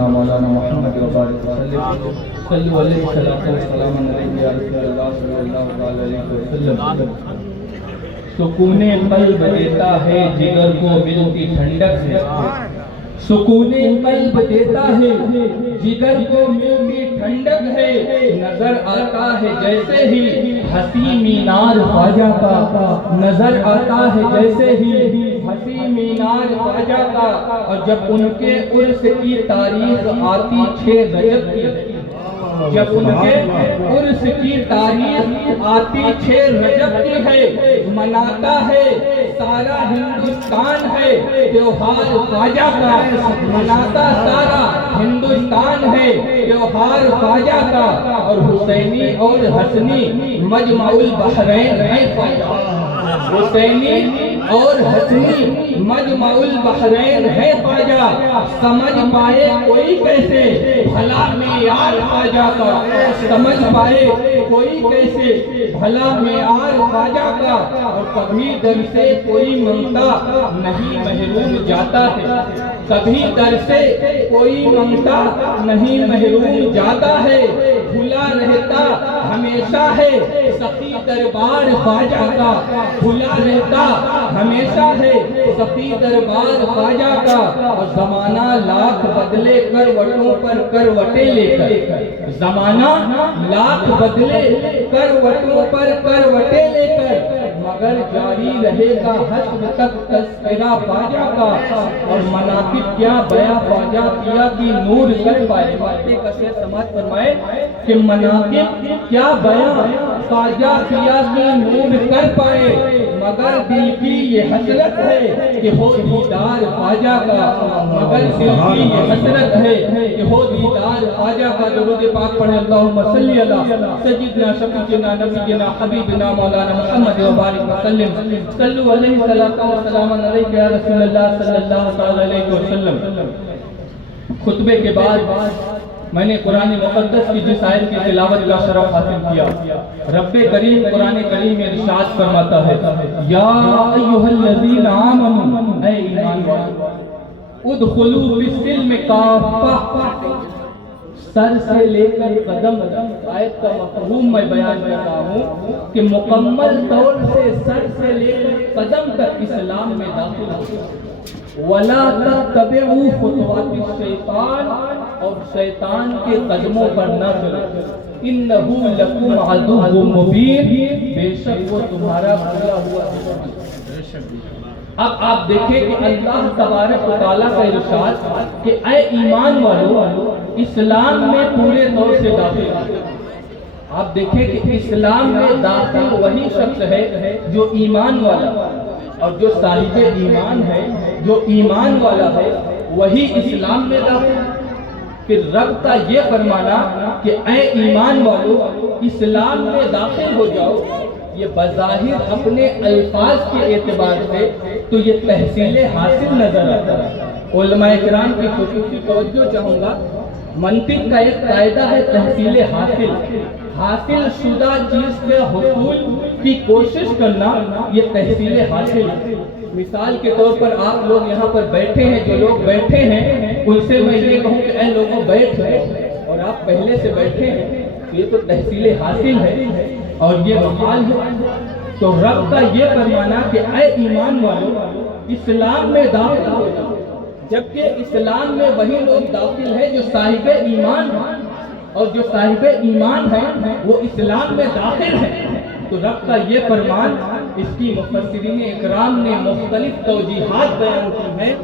حبیبنا مولانا محمد وبارک وسلم صلو علیہ السلام علیہ یا رسول اللہ صلی اللہ علیہ وسلم. سکون قلب دیتا ہے جگر کو ملتی ٹھنڈک ہے. سکون قلب دیتا ہے جگر کو ملتی ٹھنڈک ہے. نظر آتا ہے جیسے ہی حسین مینار خواجہ کا. نظر آتا ہے جیسے ہی حسین مینار خواجہ کا. اور جب ان کے عرس کی تاریخ آتی 6 رجب کی ہے. جب ان کے عرس کی تاریخ آتی 6 رجب کی ہے. مناتا ہے سارا ہندوستان ہے تیوہار خواجہ کا. مناتا سارا ہندوستان ہے تیوہار خواجہ کا. اور حسینی اور حسنی مجمع البحرین ہے خواجہ. حسینی اور حسنی مجمع البحرین ہے خواجہ. سمجھ پائے کوئی کیسے بھلا معیار خواجہ کا. سمجھ پائے کوئی کیسے بھلا معیار خواجہ کا. اور کبھی در سے کوئی ممتا نہیں محروم جاتا ہے. کبھی در سے کوئی ممتا نہیں محروم جاتا ہے. بھلا رہتا ہمیشہ ہے سخی دربار خواجہ کا. بھلا رہتا ہمیشہ ہے سخی دربار خواجہ کا. اور زمانہ لاکھ بدلے کروٹوں پر کروٹیں لے کر. زمانہ لاکھ بدلے کروٹوں پر کروٹیں لے کر. مگر جاری رہے گا حشر تک تذکرہ خواجہ کا. اور مناقب کیا بیاں خواجہ کیا کی نور کر پائے. باتیں کسے سماعت فرمائے کہ مناقب کیا بیاں خواجہ کیا کی نور کر پائے. مگر دل کی یہ حسرت ہے کہ ہو دیدار خواجہ کا. مگر دل کی یہ حسرت ہے کہ ہو دیدار خواجہ کا. درود پاک پڑھیں اللہم صلی علی سیدنا شفیعنا نبینا حبیبنا مولانا محمد وبارک وسلم. صلو علیہ السلام علیہ یا رسول اللہ صلی اللہ علیہ وسلم. خطبے کے بعد میں نے قرآن مقدس کی جس آیت کی تلاوت کا شرف حاصل کیا. رب کریم قرآن کریم میں ارشاد فرماتا ہے یا ایھا الذین آمنوا اے ایمان والو ادخلوا فی السلم کافہ. سر سے لے کر قدم. آیت کا مفہوم میں بیان کر رہا ہوں کہ مکمل طور سے سر سے لے کر قدم تک اسلام میں داخل ہو. وَلَا تَتَّبِعُوا خُطُوَاتِ الشَّيْطَانِ. اور شیطان کے قدموں پر نہ چلو. اِنَّهُ لَكُمْ عَدُوٌّ مُّبِينٌ. بے شک وہ تمہارا بھلا ہوا دشمن. اب آپ دیکھیں کہ اللہ تبارک و تعالیٰ کا ارشاد کہ اے ایمان والو اسلام میں پورے طور سے داخل. آپ دیکھیں کہ اسلام میں داخل وہی شخص ہے جو ایمان والا. اور جو صاحب ایمان ہے جو ایمان والا ہے وہی اسلام میں داخل. پھر رب کا یہ فرمانا کہ اے ایمان والو اسلام میں داخل ہو جاؤ. یہ بظاہر اپنے الفاظ کے اعتبار سے تو یہ تحصیل حاصل نظر آتا ہے. علماء کرام کی خصوصی توجہ چاہوں گا. منطق کا ایک قاعدہ ہے تحصیل حاصل. حاصل شدہ چیز کے حصول کی کوشش کرنا یہ تحصیل حاصل. مثال کے طور پر آپ لوگ یہاں پر بیٹھے ہیں. جو لوگ بیٹھے ہیں ان سے میں یہ کہوں کہ اے لوگوں بیٹھ جائے. اور آپ پہلے سے بیٹھے ہیں یہ تو تحصیل حاصل ہے اور یہ محال ہے. تو رب کا یہ فرمانا کہ اے ایمان والو اسلام میں داخل ہو جاؤ. جبکہ اسلام میں وہی لوگ داخل ہیں جو صاحب ایمان ہیں. اور جو صاحب ایمان ہیں وہ اسلام میں داخل ہیں. تو رب کا یہ فرمان اس کی مفسرین اکرام نے مختلف توجیحات بیان کی ہیں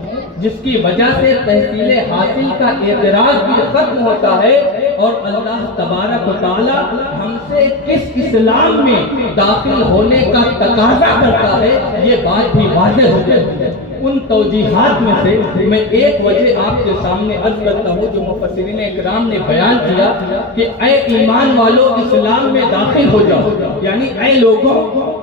جس کی وجہ سے تحصیل حاصل کا اعتراض بھی ختم ہوتا ہے. اور اللہ تبارک و تعالی ہم سے کس اسلام میں داخل ہونے کا تقاضا کرتا ہے یہ بات بھی واضح ہو جاتی ہے. ان توجیحات میں سے میں ایک وجہ آپ کے سامنے عرض کرتا ہوں جو مفسرین اکرام نے بیان کیا کہ اے ایمان والو اسلام میں داخل ہو جاؤ. یعنی اے لوگوں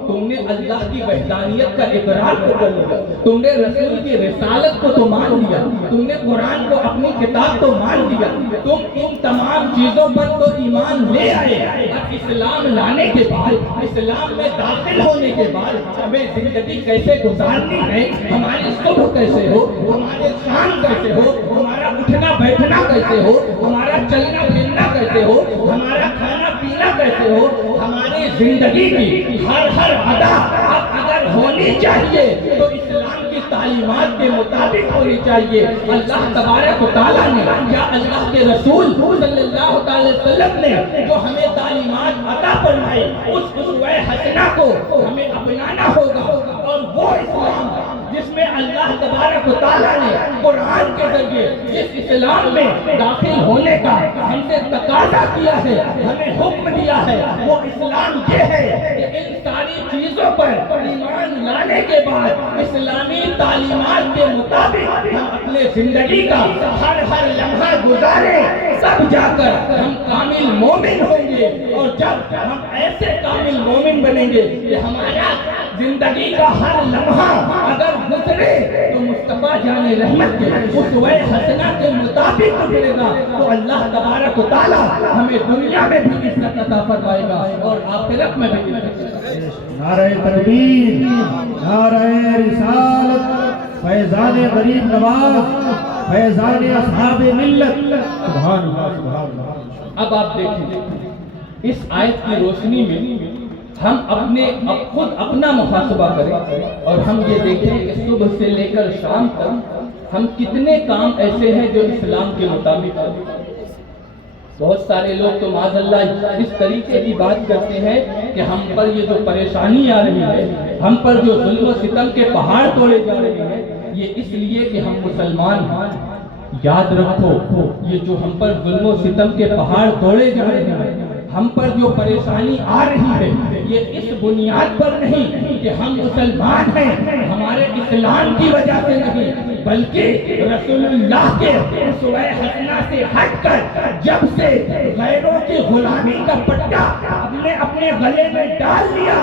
تم نے اللہ کی وحدانیت کا اقرار تو کر لیا، تم نے رسول کی رسالت کو تو مان لیا، تم نے قرآن کو اپنی کتاب تو مان لیا، تم ان تمام چیزوں پر تو ایمان لے آئے، اور اسلام لانے کے بعد، اسلام میں داخل ہونے کے بعد ہمیں زندگی کیسے گزارنی ہے، ہماری صبح کیسے ہو، ہمارے شام کیسے ہو، ہمارا اٹھنا بیٹھنا کیسے ہو، ہمارا چلنا پھرنا کیسے ہو، ہمارا کھانا پینا کیسے ہو، ہماری زندگی کی ہر ادا اب اگر ہونی چاہیے تو اسلام کی تعلیمات کے مطابق ہونی چاہیے۔ اللہ تبارک و تعالیٰ نے یا اللہ کے رسول صلی اللہ علیہ وسلم نے جو ہمیں تعلیمات عطا فرمائی، اس اسوہ حسنہ کو ہمیں اپنانا ہوگا، اور وہ اسلام جس میں اللہ تبارک و تعالیٰ نے قرآن کے ذریعے جس اسلام میں داخل ہونے کا ہم سے تقاضا کیا ہے، ہمیں حکم دیا ہے، وہ اسلام یہ ہے کہ ان ساری چیزوں پر ایمان لانے کے بعد اسلامی تعلیمات کے مطابق ہم اپنے زندگی کا ہر لمحہ گزاریں، تب جا کر ہم کامل مومن ہوں گے۔ اور جب ہم ایسے کامل مومن بنیں گے کہ ہمارا زندگی کا ہر لمحہ اگر گزرے تو مصطفیٰ جان رحمت کے اسوہ حسنہ کے مطابق گزرے گا، تو اللہ تبارک و تعالیٰ ہمیں دنیا میں بھی عزت عطا فرمائے گا اور آخرت میں بھی عزت عطا فرمائے گا۔ نعرہ تکبیر، نعرہ رسالت، فیضان غریب نواز، فیضان اصحاب ملت، سبحان اللہ سبحان اللہ۔ اب آپ دیکھیں اس آیت کی روشنی میں ہم خود اپنا محاسبہ کریں اور ہم یہ دیکھیں کہ صبح سے لے کر شام تک ہم کتنے کام ایسے ہیں جو اسلام کے مطابق ہیں۔ بہت سارے لوگ تو معاذ اللہ اس طریقے کی بات کرتے ہیں کہ ہم پر یہ جو پریشانی آ رہی ہے، ہم پر جو ظلم و ستم کے پہاڑ توڑے جا رہے ہیں، یہ اس لیے کہ ہم مسلمان ہیں۔ یاد رکھو، یہ جو ہم پر ظلم و ستم کے پہاڑ توڑے جا رہے ہیں، ہم پر جو پریشانی آ رہی ہے، یہ اس بنیاد پر نہیں کہ ہم مسلمان ہیں، ہمارے اسلام کی وجہ سے نہیں، بلکہ رسول اللہ کے اسوہ حسنہ سے ہٹ کر جب سے غیروں کی غلامی کا پٹا اپنے گلے میں ڈال لیا،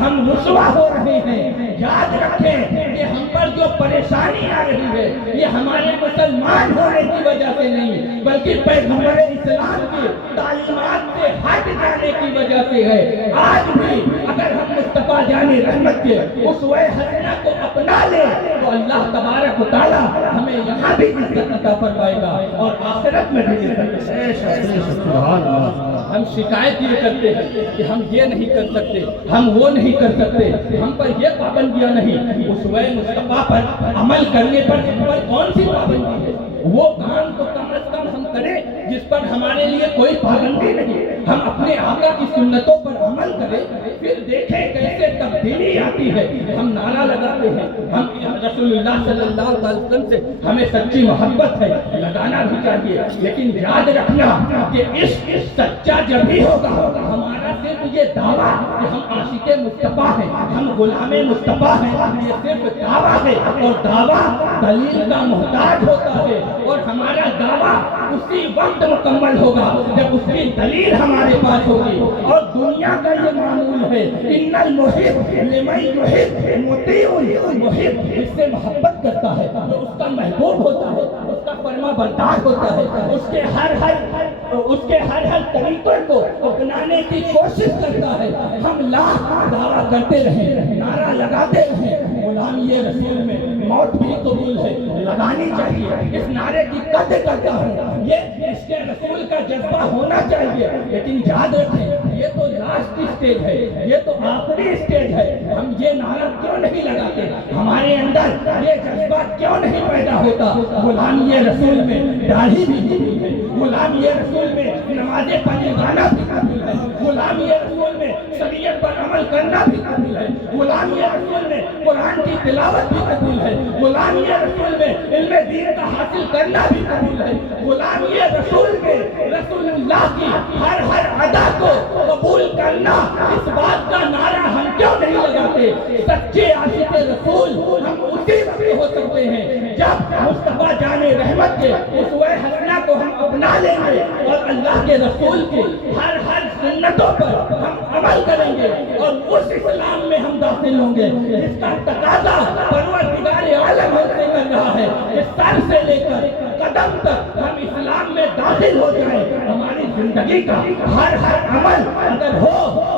ہم رسوا ہو رہے ہیں۔ یاد رکھیں کہ ہم پر جو پریشانی آ رہی ہے، یہ ہمارے مسلمان ہونے کی وجہ سے نہیں، بلکہ پیغمبر اسلام کی تعلیمات سے ہٹ جانے کی وجہ سے ہے۔ آج بھی اگر ہم مصطفیٰ جان رحمت کے اسوہ حسنہ کو اپنا لیں تو اللہ تبارک و تعالیٰ ہمیں یہاں بھی عزت عطا فرمائے گا اور آخرت میں بھی عزت عطا۔ ہم شکایت یہ کرتے ہیں کہ ہم یہ نہیں کر سکتے، ہم وہ نہیں کر سکتے، ہم پر یہ پابندیاں نہیں۔ اسوہ مصطفیٰ پر عمل کرنے پر ہم پر کون سی پابندی ہے؟ وہ کام تو کم از کم ہم کریں جس پر ہمارے لیے کوئی پابندی نہیں۔ ہم اپنے آقا کی سنتوں پر عمل کریں، پھر دیکھیں کیسے تبدیلی آتی ہے۔ ہم نعرہ لگاتے ہیں، ہم رسول اللہ صلی اللہ علیہ وسلم سے ہمیں سچی محبت ہے، لگانا بھی چاہیے، لیکن یاد رکھنا کہ عشق سچا جب ہی ہوگا۔ ہمارا صرف یہ دعویٰ کہ ہم عاشق مصطفیٰ ہیں، ہم غلام مصطفیٰ ہیں، یہ صرف دعویٰ ہے، اور دعویٰ دلیل کا محتاج ہوتا ہے، اور ہمارا دعویٰ اسی وقت مکمل ہوگا جب اس کی دلیل ہمارے پاس ہوگی۔ اور دنیا کا یہ معمول ہے، ان المحب لمن یحب مطیع المحب، جس سے محبت کرتا ہے تو اس کا محبوب ہوتا ہے، اس کا فرما بردار ہوتا ہے، اس کے ہر طریقے کو اپنانے کی کوشش کرتا ہے۔ ہم لاکھ دعویٰ کرتے رہیں، نعرہ لگاتے رہیں، غلامی رسول میں موت بھی قبول ہے، لگانی چاہیے، اس نعرے کی قدر کرتا ہوں، یہ اس کے رسول کا جذبہ ہونا چاہیے، لیکن یاد رکھیں یہ تو لاسٹ اسٹیج ہے، یہ تو آخری اسٹیج ہے۔ ہم یہ نعرہ کیوں نہیں لگاتے؟ ہمارے اندر یہ جذبہ کیوں نہیں پیدا ہوتا؟ غلامی رسول میں داڑھی بھی قبول ہے، غلامی رسول میں نمازیں پڑھنا بھی قبول ہے، غلامی رسول میں شریعت پر عمل کرنا بھی قبول ہے، غلامی رسول میں قرآن کی تلاوت بھی قبول ہے، غلامی رسول میں علم دین کا حاصل کرنا بھی قبول ہے، غلامی رسول میں رسول اللہ کی ہر ادا کو قبول کرنا، اس بات کا نعرہ ہم کیوں نہیں لگاتے؟ سچے عاشق رسول ہم اسی وقت ہو سکتے ہیں جب مصطفیٰ جان رحمت کے اسوہ حسنہ کو ہم اپنا لیں گے اور اللہ کے رسول کی ہر سنتوں پر ہم عمل کریں گے اور اس اسلام میں ہم داخل ہوں گے جس کا تقاضا پروردگار عالم ہم سے کر رہا ہے کہ سر سے لے کر قدم تک ہم اسلام میں داخل ہو جائیں. ہماری زندگی کا ہر عمل اگر ہو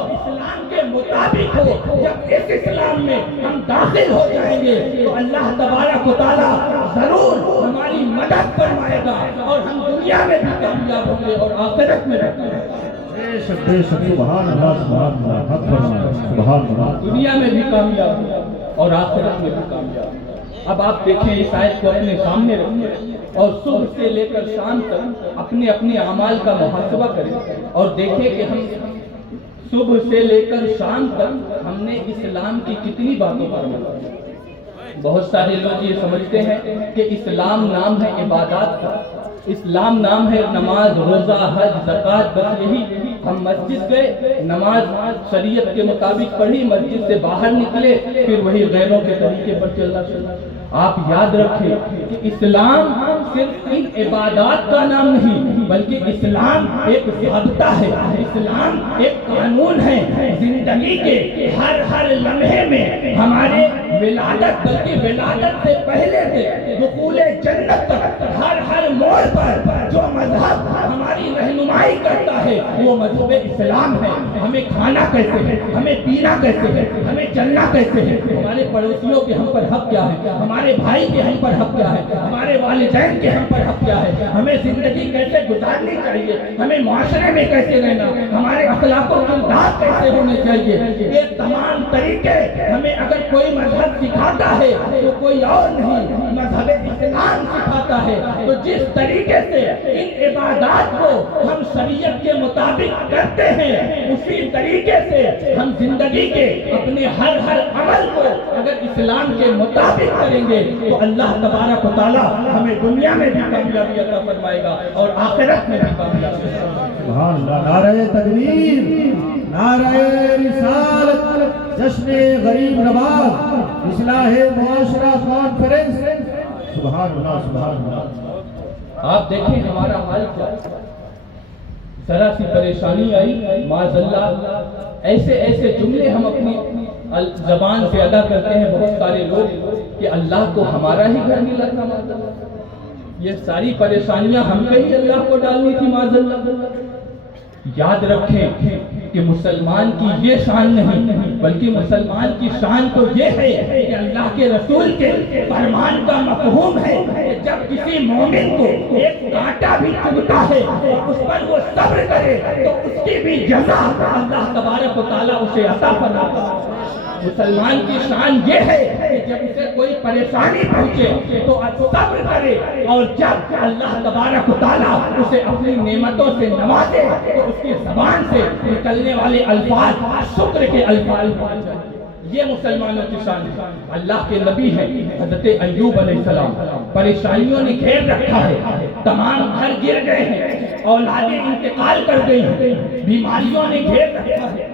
اسلام کے مطابق ہو, جب اس اسلام میں ہم داخل ہو جائیں گے تو اللہ تبارک و تعالیٰ ضرور ہماری مدد فرمائے گا اور ہم دنیا میں بھی کامیاب ہوں گے اور آخرت میں بھی. سبحان اللہ سبحان اللہ حق فرمایا سبحان اللہ. دنیا میں بھی کامیاب اور آخرت میں بھی کامیاب. اب آپ دیکھیں اس آیت کو اپنے سامنے رکھیں اور صبح سے لے کر شام تک اپنے اپنے اعمال کا محاسبہ کریں اور دیکھیں کہ ہم صبح سے لے کر شام تک ہم نے اسلام کی کتنی باتوں پر عمل کیا. بہت سارے لوگ یہ سمجھتے ہیں کہ اسلام نام ہے عبادات کا, اسلام نام ہے نماز, روزہ, حج, زکوٰۃ, بس یہی. ہم مسجد گئے, نماز شریعت کے مطابق پڑھی, مسجد سے باہر نکلے, پھر وہی غیروں کے طریقے پر چلنا چلا. آپ یاد رکھیں کہ اسلام صرف ان عبادات کا نام نہیں بلکہ اسلام ایک ضابطہ ہے, اسلام ایک قانون ہے. زندگی کے ہر لمحے میں ہمارے ولادت بلکہ ولادت سے پہلے سے دخول جنت تک ہر موڑ پر جو مذہب ہماری رہنمائی کرتا ہے وہ مذہب اسلام ہے. ہمیں کھانا کیسے ہے, ہمیں پینا کیسے ہے, ہمیں چلنا کیسے ہے, ہمارے پڑوسیوں کے ہم پر حق کیا ہے, ہمارے بھائی کے ہم پر حق کیا ہے, ہمارے والدین کے ہم پر حق کیا ہے, ہمیں زندگی کیسے گزارنی چاہیے, ہمیں معاشرے میں کیسے رہنا, ہمارے اخلاق و انداز کیسے ہونے چاہیے. یہ تمام طریقے ہمیں اگر کوئی مذہب سکھاتا ہے تو کوئی اور نہیں, مذہب اسلام سکھاتا ہے. تو جس طریقے سے ان عبادات کو ہم شریعت کے مطابق کرتے ہیں اسی طریقے سے ہم زندگی کے اپنے ہر عمل کو اگر اسلام کے مطابق کریں گے تو اللہ تبارک و تعالیٰ ہمیں دنیا میں بھی کامیابی عطا فرمائے گا اور آخرت میں بھی کامیابی عطا فرمائے گا. سبحان اللہ. نعرہ تکبیر, نعرہ رسالت, جشن غریب نواز, اصلاح معاشرہ کانفرنس. سبحان اللہ سبحان اللہ. آپ دیکھیں ہمارا حال کیا, ذرا سی پریشانی آئی معاذ اللہ ایسے جملے ہم اپنی زبان سے ادا کرتے ہیں بہت سارے لوگ کہ اللہ کو ہمارا ہی گھر نہیں لگتا معاذ اللہ. یہ ساری پریشانیاں ہم پہ ہی اللہ کو ڈالنی تھی معاذ اللہ. یاد رکھیں کہ مسلمان کی یہ شان نہیں بلکہ مسلمان کی شان تو یہ ہے کہ اللہ کے رسول کے فرمان کا مفہوم ہے کہ جب کسی مومن کو ایک کانٹا بھی چبھتا ہے اس پر وہ صبر کرے تو اس کی بھی جزا اللہ تبارک و تعالیٰ اسے عطا فرماتا ہے. مسلمان کی شان یہ ہے کہ جب اسے کوئی پریشانی پہنچے تو صبر کرے اور جب اللہ تبارک و تعالیٰ اسے اپنی نعمتوں سے نوازے تو اس کی زبان سے نکلنے والے الفاظ شکر کے الفاظ. یہ مسلمانوں کی شان ہے. اللہ کے نبی ہیں حضرت ایوب علیہ السلام, پریشانیوں نے گھیر رکھا ہے, تمام گھر گر گئے ہیں, اولادیں انتقال کر گئی ہیں, بیماریوں نے گھیر رکھا ہے.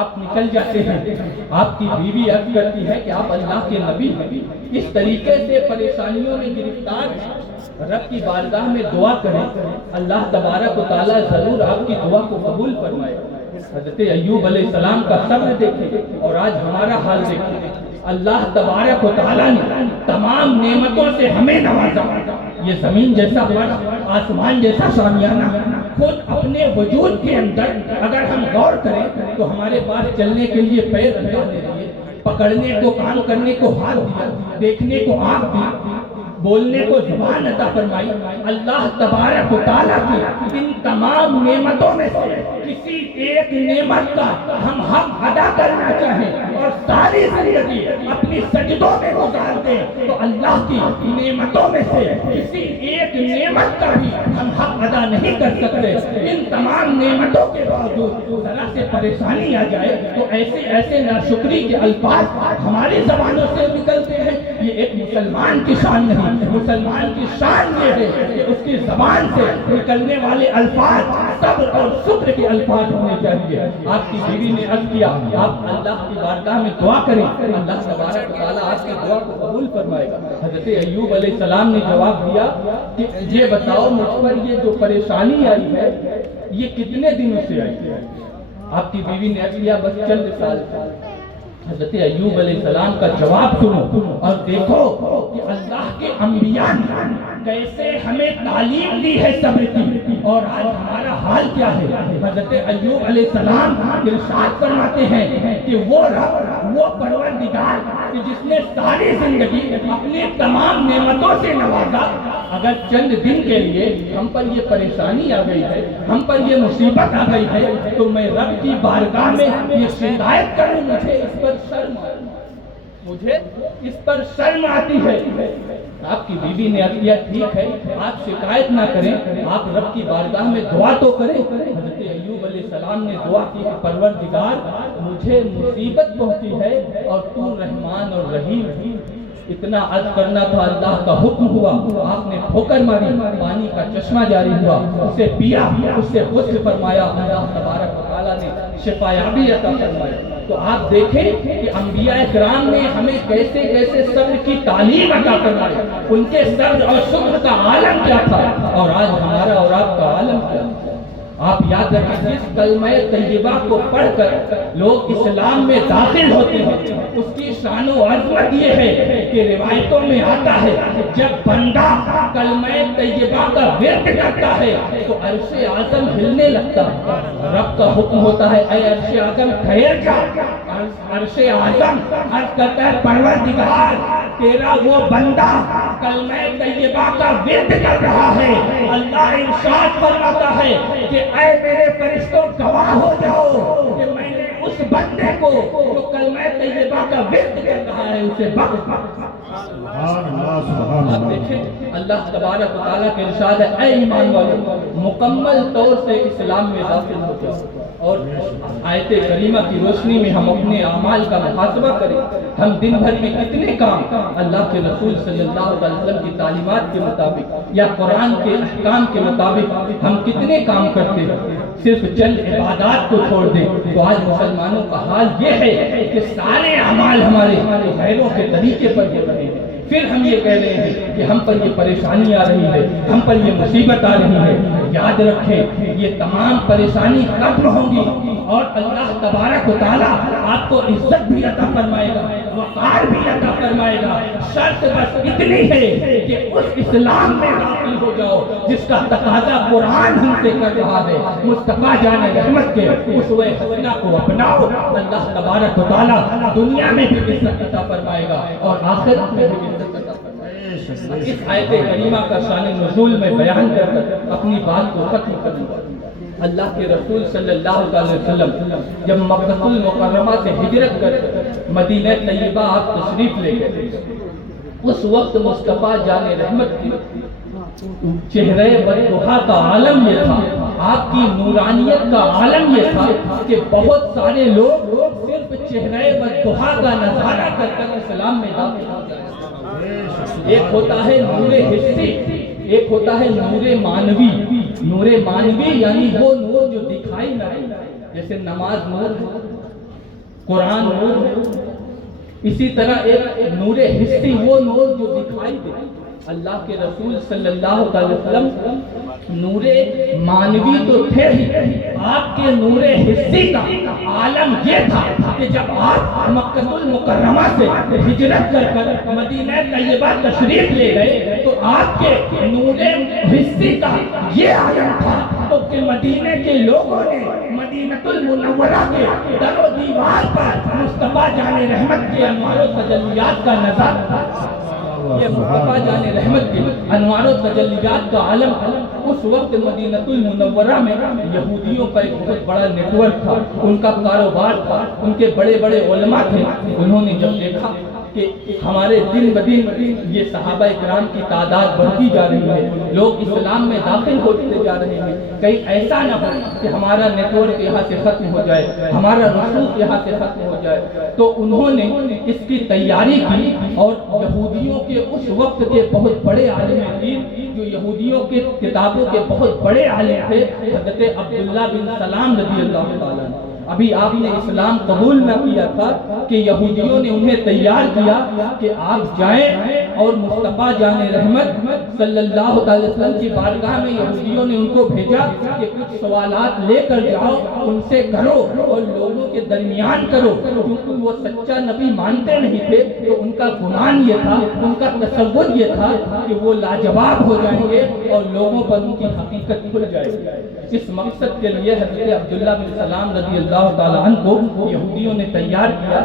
آپ نکل جاتے ہیں, آپ کی بیوی عرض کرتی ہے کہ آپ اللہ کے نبی ہیں, اس طریقے سے پریشانیوں میں گرفتار رب کی بارگاہ میں دعا کریں, اللہ تبارک و تعالیٰ ضرور آپ کی دعا کو قبول فرمائے. حضرت ایوب علیہ السلام کا صبر دیکھیں اور آج ہمارا حال دیکھیں. اللہ تبارک و تعالیٰ نے تمام نعمتوں سے ہمیں نوازا. یہ زمین جیسا فرش, آسمان جیسا شامیانہ, خود اپنے وجود کے اندر اگر ہم غور کریں تو ہمارے پاس چلنے کے لیے پیر اللہ نے دیے, پکڑنے کو کام کرنے کو ہاتھ دیا, دیکھنے کو آنکھ دی, بولنے کو زبان عطا فرمائی. اللہ تبارک و تعالیٰ کی ان تمام نعمتوں میں سے کسی ایک نعمت کا ہم حق ادا کرنا چاہیں اور ساری زندگی اپنی سجدوں میں گزار دیں تو اللہ کی نعمتوں میں سے کسی ایک نعمت کا بھی ہم حق ادا نہیں کر سکتے. ان تمام نعمتوں کے باوجود ذرا سے پریشانی آ جائے تو ایسے ناشکری کے الفاظ ہماری زبانوں سے نکلتے ہیں, یہ ایک مسلمان کی شان نہیں، مسلمان کی شان یہ ہے کہ اس کی زبان سے نکلنے والے الفاظ صبر اور شکر کے الفاظ ہونے چاہیے۔ آپ کی بیوی نے عرض کیا آپ اللہ کی بارگاہ میں دعا کریں، اللہ تبارک و تعالیٰ آپ کی دعا کو قبول فرمائے گا۔ حضرت ایوب علیہ السلام نے جواب دیا کہ یہ بتاؤ مجھ پر یہ جو پریشانی آئی ہے یہ کتنے دنوں سے آئی ہے؟ آپ کی بیوی نے عرض کیا بس چند سال۔ حضرت ایوب علیہ السلام کا جواب سنو اور دیکھو کہ اللہ کے انبیاء نے کیسے ہمیں تعلیم دی ہے صبر کی، اور آج ہمارا حال کیا ہے۔ حضرت ایوب علیہ السلام ارشاد فرماتے ہیں کہ وہ رب، وہ پروردگار کہ جس نے ساری زندگی اپنی تمام نعمتوں سے نوازا، اگر چند دن کے لیے ہم پر یہ پریشانی آ گئی ہے، ہم پر یہ مصیبت آ گئی ہے، تو میں رب کی بارگاہ میں یہ شکایت کروں، مجھے اس پر شرم آتی ہے، مجھے اس پر شرم آتی ہے۔ آپ کی بیوی نے عرض کیا ٹھیک ہے آپ شکایت نہ کریں، آپ رب کی بارگاہ میں دعا تو کریں۔ حضرت ایوب علیہ السلام نے دعا کی کہ پروردگار مجھے مصیبت پہنچی ہے اور تو رحمان اور رحیم بھی، اتنا عرض کرنا تھا، اللہ کا حکم ہوا، آپ نے ٹھوکر ماری، پانی کا چشمہ جاری ہوا، اسے پیا، اس سے غسل فرمایا، اللہ تبارک و تعالیٰ نے شفا یابی عطا فرمائی۔ تو آپ دیکھیں کہ انبیاء کرام نے ہمیں کیسے کیسے صبر کی تعلیم عطا فرمائی، ان کے صبر اور شکر کا عالم کیا تھا، اور آج ہمارا اور آپ کا عالم کیا ہے۔ آپ یاد رکھیں جس کلمہ طیبہ کو پڑھ کر لوگ اسلام میں داخل ہوتے ہیں، اس کی شان و عظمت یہ ہے کہ روایتوں میں آتا ہے جب بندہ کلمہ طیبہ کا ورد کرتا ہے تو عرش اعظم ہلنے لگتا ہے، رب کا حکم ہوتا ہے اے عرش اعظم ٹھہر جا، عرش اعظم عرض کرتا ہے پروردگار تیرا وہ بندہ کلمہ طیبہ کا ورد کر رہا ہے، اللہ ارشاد فرماتا ہے کہ اے میرے فرشتوں گواہ ہو جاؤ کہ میں نے اس بندے کو جو کلمہ طیبہ کا ورد کر رہا ہے اسے آپ دیکھیں اللہ تبارک و تعالیٰ کے ارشاد ہے اے ایمان والو مکمل طور سے اسلام میں داخل ہو جاؤ۔ اور آیت کریمہ کی روشنی میں ہم اپنے اعمال کا محاسبہ کریں، ہم دن بھر میں کتنے کام اللہ کے رسول صلی اللہ علیہ وسلم کی تعلیمات کے مطابق یا قرآن کے احکام کے مطابق ہم کتنے کام کرتے ہیں، صرف چند عبادات کو چھوڑ دیں تو آج مسلمانوں کا حال یہ ہے کہ سارے اعمال ہمارے غیروں کے طریقے پر ہو رہے ہیں۔ پھر ہم یہ کہہ رہے ہیں کہ ہم پر یہ پریشانی آ رہی ہے، ہم پر یہ مصیبت آ رہی ہے، یاد رکھیں یہ تمام پریشانی ختم ہوں گی اور اللہ تبارک و تعالیٰ آپ کو عزت بھی عطا فرمائے گا، وقار بھی عطا فرمائے گا، شرط بس اتنی ہے کہ اس اسلام میں داخل ہو جاؤ جس کا تقاضا قرآن ہم سے کر رہا ہے، مصطفیٰ جان رحمت کے اسوہ حسنہ کو اپناؤ، اللہ تبارک و تعالیٰ دنیا میں بھی عزت عطا فرمائے گا اور آخرت میں بھی عزت عطا فرمائے گا۔ اس آیت کریمہ کا شان نزول میں بیان کر کر اپنی بات کو ختم کروں گا۔ اللہ کے رسول صلی اللہ علیہ وسلم جب مکہ المکرمہ سے ہجرت کر مدینہ طیبہ آپ تشریف لے گئے، اس وقت مصطفیٰ جان رحمت کی چہرے والضحیٰ کا عالم یہ تھا، آپ کی نورانیت کا عالم یہ تھا کہ بہت سارے لوگ صرف چہرے والضحیٰ کا نظارہ کر کر اسلام میں داخل ہو جائے۔ ایک ہوتا ہے نور حسی، ایک ہوتا ہے نور مانوی۔ نور مانوی یعنی وہ نور جو دکھائی نہ دے، جیسے نماز نور ہے، قرآن نور ہے، اسی طرح ایک نور حسی وہ نور جو دکھائی دے۔ اللہ کے رسول صلی اللہ علیہ وسلم نور مانوی تو تھے ہی، آپ کے نور حسی کا عالم یہ تھا کہ جب آپ مکہ المکرمہ سے ہجرت کر کر مدینہ طیبہ تشریف لے گئے تو آپ کے نور حسی کا یہ عالم تھا تو کہ مدینہ کے لوگوں نے مدینہ المنورہ کے در و دیوار پر مصطفیٰ جان رحمت کے انوار و تجلیات کا نظارہ، یہ مصطفیٰ جان رحمت کے انوار و تجلیات کا عالم تھا۔ اس وقت مدینہ المنورہ میں یہودیوں کا ایک بہت بڑا نیٹ ورک تھا، ان کا کاروبار تھا، ان کے بڑے بڑے علماء تھے۔ انہوں نے جب دیکھا کہ ہمارے دن بدن یہ صحابہ کرام کی تعداد بڑھتی جا رہی ہے، لوگ اسلام میں داخل ہوتے جا رہے ہیں، کہیں ایسا نہ ہو کہ ہمارا نیٹ ورک یہاں سے ختم ہو جائے، ہمارا رسوخ یہاں سے ختم ہو جائے۔ تو انہوں نے اس کی تیاری کی، اور یہودیوں کے اس وقت کے بہت بڑے عالم دین، جو یہودیوں کے کتابوں کے بہت بڑے عالم تھے، حضرت عبداللہ بن سلام رضی اللہ تعالیٰ عنہ، ابھی آپ نے اسلام قبول نہ کیا تھا کہ یہودیوں نے انہیں تیار کیا کہ آپ جائیں اور مصطفیٰ جان رحمت صلی اللہ علیہ وسلم کی بارگاہ میں یہودیوں نے ان کو بھیجا کہ کچھ سوالات لے کر جاؤ، ان سے کرو اور لوگوں کے درمیان کرو، کیونکہ وہ سچا نبی مانتے نہیں تھے، تو ان کا گمان یہ تھا، ان کا تصور یہ تھا کہ وہ لاجواب ہو جائیں گے اور لوگوں پر ان کی حقیقت کھل جائے گی۔ اس مقصد کے لیے حضرت عبداللہ بن سلام رضی اللہ تعالیٰ عنہ کو یہودیوں نے تیار کیا،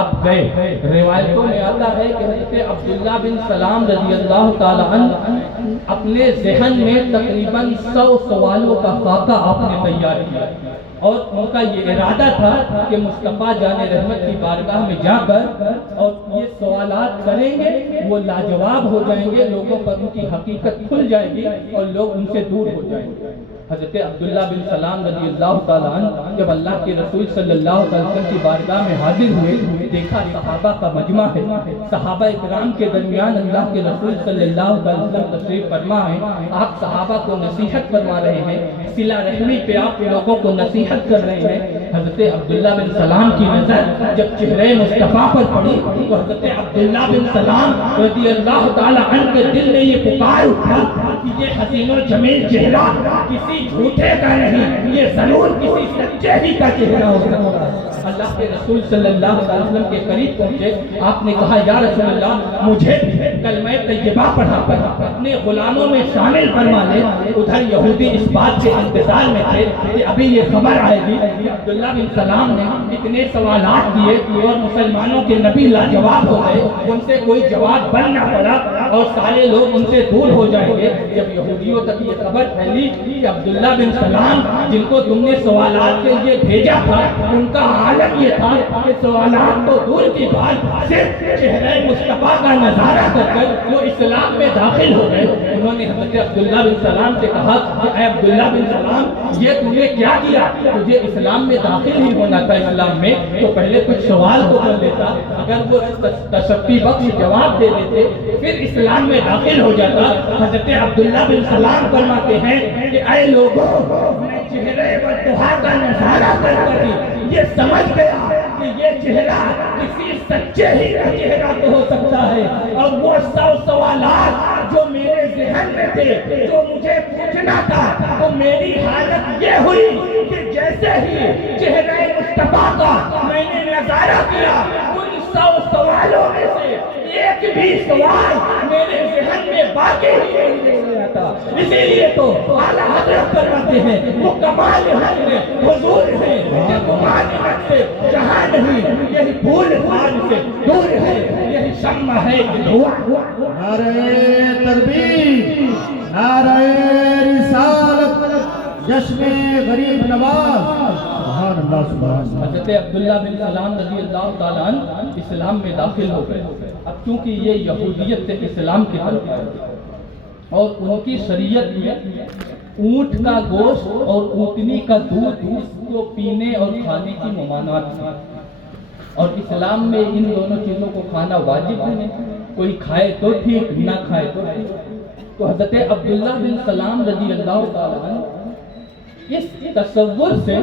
آپ گئے۔ روایتوں میں آتا ہے کہ حضرت عبداللہ بن سلام رضی اللہ تعالیٰ عنہ اپنے ذہن میں تقریباً 100 سوالوں کا خاکہ آپ نے تیار کیا، اور ان کا یہ ارادہ تھا کہ مصطفیٰ جان رحمت کی بارگاہ میں جا کر اور یہ سوالات کریں گے، وہ لاجواب ہو جائیں گے، لوگوں پر ان کی حقیقت کھل جائے گی اور لوگ ان سے دور ہو جائیں گے۔ حضرت عبداللہ بن سلام رضی اللہ تعالیٰ عنہ جب اللہ کے رسول صلی اللہ علیہ وسلم کی بارگاہ میں حاضر ہوئے، دیکھا صحابہ کا مجمع ہے، صحابہ اکرام کے درمیان اللہ کے رسول صلی اللہ علیہ وسلم تشریف فرما ہے، آپ صحابہ کو نصیحت فرما رہے ہیں، صلہ رحمی پہ آپ لوگوں کو نصیحت کر رہے ہیں۔ حضرت عبداللہ بن سلام کی نظر جب چہرے مصطفیٰ پر پڑی تو حضرت عبداللہ بن سلام رضی اللہ تعالیٰ عنہ کے دل میں یہ پکار اٹھا کہ یہ حسین و جمیل چہرہ کسی جھوٹے کا نہیں، یہ ضرور کسی سچے ہی کا چہرہ ہو سکتا ہے۔ اللہ کے رسول صلی اللہ علیہ وسلم کے قریب پہنچے، آپ نے کہا یا رسول اللہ مجھے کلمہ طیبہ پڑھا کر اپنے غلاموں میں شامل فرما لے۔ ادھر یہودی اس بات کے انتظار میں تھے کہ ابھی یہ خبر آئے گی کہ عبداللہ بن سلام نے اتنے سوالات کیے اور مسلمانوں کے نبی لاجواب ہو گئے، ان سے کوئی جواب بننا پڑا اور سارے لوگ ان سے دور ہو جائیں گے۔ جب یہودیوں تک یہ خبر پھیلی کہ عبداللہ بن سلام جن کو تم نے سوالات کے لیے بھیجا تھا، ان کا حالت یہ تھا کہ سوالات تو دور کی بات، صرف چہرہ مصطفیٰ کا نظارہ کر وہ اسلام میں داخل ہو گئے۔ انہوں نے حضرت عبداللہ بن سلام سے کہا کہ اے عبداللہ بن سلام، یہ تم نے کیا کیا؟ تجھے اسلام میں داخل ہی ہونا تھا، اسلام میں تو پہلے کچھ سوال تو کر لیتا، اگر وہ تشفی بخش جواب دے دیتے پھر اسلام میں داخل ہو جاتا۔ حضرت عبداللہ بن سلام فرماتے ہیں کہ اے لوگوں، میں چہرے والدہا کا نظارہ کر کر یہ سمجھ گیا کہ یہ چہرہ کسی سچے ہی کا چہرہ تو ہو سکتا ہے، اور وہ 100 سوالات جو میرے ذہن میں تھے، جو مجھے پوچھنا تھا، تو میری حالت یہ ہوئی کہ جیسے ہی چہرہ مصطفیٰ کا میں نے نظارہ کیا، ان 100 سوالوں میں سے ایک بھی سوال میرے ذہن میں باقی نہیں رہتا۔ اسی لیے تو اعلیٰ حضرت فرماتے ہیں وہ کمال ہے، حضور ہے، کہ کمال سے جہاں نہیں، یہی پھول خان سے دور ہے، یہی شمع ہے کہ دھواں۔ نعرہ تکبیر، نعرہ رسالت، جشن غریب نواز، سبحان اللہ سبحان اللہ۔ حضرت عبداللہ بن سلام رضی اللہ تعالیٰ عنہ اسلام میں داخل ہو گئے۔ اب چونکہ یہ یہودیت سے اسلام کی طرف آئے اور ان کی شریعت میں اونٹ کا گوشت اور اونٹنی کا دودھ اس کو پینے اور کھانے کی ممانعت تھی، اور اسلام میں ان دونوں چیزوں کو کھانا واجب نہیں، کوئی کھائے تو ٹھیک، نہ کھائے تو ٹھیک۔ تو حضرت عبداللہ بن سلام رضی اللہ تعالیٰ عنہ اس تصور سے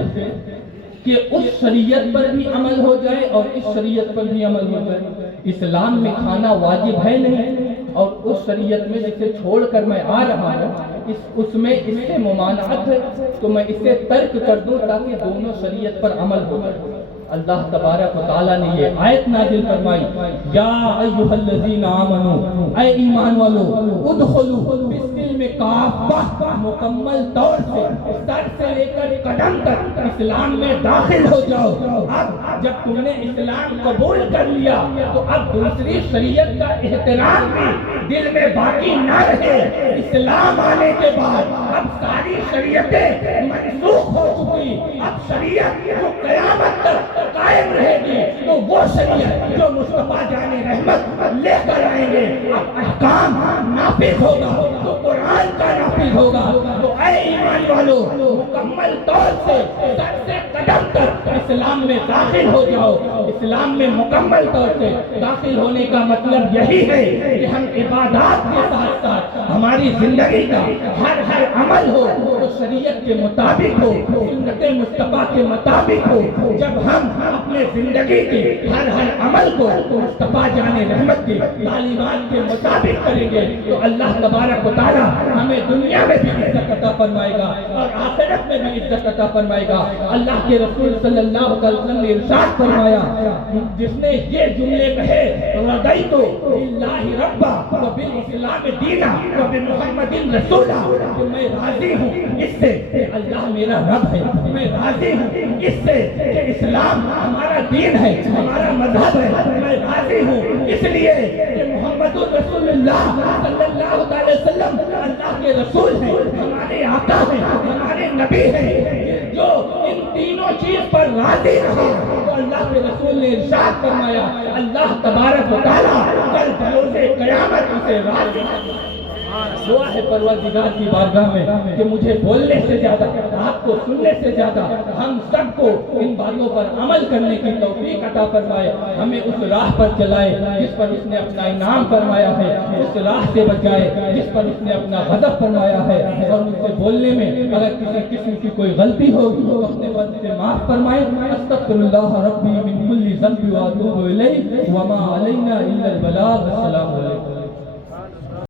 کہ اس شریعت پر بھی عمل ہو جائے اور اس شریعت پر بھی عمل ہو جائے، اسلام میں کھانا واجب ہے نہیں، اور اس شریعت میں جسے چھوڑ کر میں آ رہا ہوں اس میں اس سے ممانعت ہے، تو میں اسے ترک کر دوں تاکہ دونوں شریعت پر عمل ہو جائے۔ اللہ تبارک و تعالیٰ نے یہ آیت نازل فرمائی، یا ایھا الذین آمنوا، اے ایمان والو، ادخلوا فی السلم کافہ، مکمل طور سے سر سے لے کر قدم تک اسلام میں داخل ہو جاؤ۔ اب جب تم نے اسلام قبول کر لیا تو اب دوسری شریعت کا احترام بھی دل میں باقی نہ رہے۔ اسلام آنے کے بعد اب ساری شریعتیں منسوخ ہو چکی، اب شریعت جو قیامت تک قائم رہے گی تو وہ شریعت جو مصطفیٰ جان رحمت لے کر آئیں گے، اب احکام نافذ ہوگا تو قرآن کا نافذ ہوگا۔ تو اے ایمان والو، مکمل طور سے سر سے قدم تک اسلام میں داخل ہو جاؤ۔ اسلام میں مکمل طور سے داخل ہونے کا مطلب یہی ہے کہ ہم عبادات کے ساتھ ساتھ ہماری زندگی کا ہر عمل ہو تو شریعت کے مطابق ہو، سنت مصطفیٰ کے مطابق ہو۔ جب ہم اپنے زندگی کے ہر عمل کو مصطفیٰ جان رحمت کی تعلیمات کے مطابق کریں گے تو اللہ تبارک و تعالی ہمیں دنیا میں بھی عزت عطا فرمائے گا اور آخرت میں بھی عزت عطا فرمائے گا۔ اللہ کے رسول صلی اللہ علیہ وسلم نے ارشاد فرمایا، جس نے یہ جملے کہے رضیت باللہ ربا وبالاسلام دینا وبمحمد رسولا، کہ میں راضی ہوں اس سے کہ اللہ میرا رب ہے، میں راضی ہوں اس سے کہ اسلام ہمارا دین ہے، ہمارا مذہب ہے، میں راضی ہوں اس لیے کہ محمد رسول اللہ صلی اللہ علیہ وسلم اللہ کے رسول ہیں، ہمارے آقا ہیں، ہمارے نبی ہیں۔ جو ان تینوں چیز پر راضی رہے تو اللہ کے رسول نے ارشاد فرمایا اللہ تبارک و تعالیٰ کل بروز قیامت اسے راضی کرے۔ دعا ہے پروردگار کی بارگاہ میں کہ مجھے بولنے سے زیادہ، آپ کو سننے سے زیادہ ہم سب کو ان باتوں پر عمل کرنے کی توفیق عطا فرمائے، ہمیں اس راہ پر چلائے جس پر اس نے اپنا انعام فرمایا ہے، اس راہ سے بچائے جس پر اس نے اپنا غضب فرمایا ہے، اور مجھ سے بولنے میں اگر کسی قسم کی کوئی غلطی ہوگی تو اپنے بندے سے معاف فرمائے۔ استغفر اللہ ربی من کل ذنب واتوب الیہ وما علینا الا البلاغ۔ السلام علیکم۔